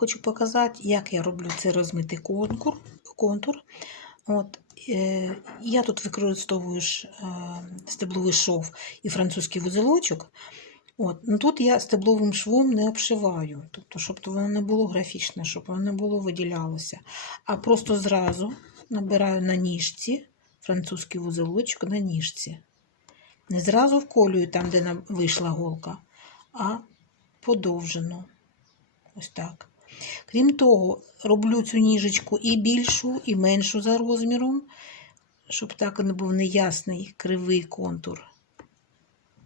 хочу показати, як я роблю цей розмитий контур. контур. От, е, я тут використовую ж, е, стебловий шов і французький вузелочок. От, ну тут я стебловим швом не обшиваю, тобто, щоб воно не було графічне, щоб воно не було виділялося. А просто зразу набираю на ніжці французький вузелочок на ніжці. Не зразу вколюю там, де вийшла голка, а подовжено. Ось так. Крім того, роблю цю ніжечку і більшу, і меншу за розміром, щоб так не був неясний кривий контур.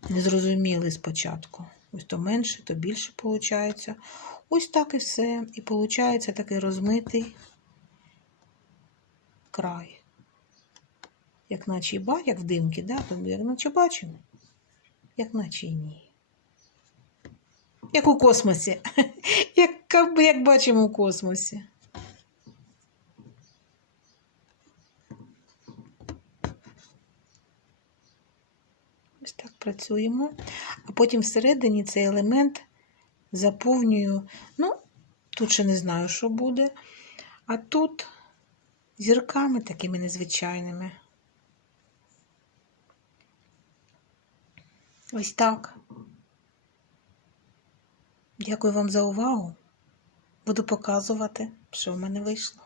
Незрозумілий спочатку. Ось то менше, то більше виходить. Ось так і все. І виходить такий розмитий край. Як наче і як в димки, да? Як наче бачимо, як наче і ні. Як у космосі. Як, як, бачимо у космосі. Ось так працюємо. А потім всередині цей елемент заповнюю. Ну, тут ще не знаю, що буде. А тут зірками такими незвичайними. Ось так. Дякую вам за увагу. Буду показувати, що в мене вийшло.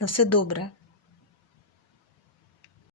На все добре.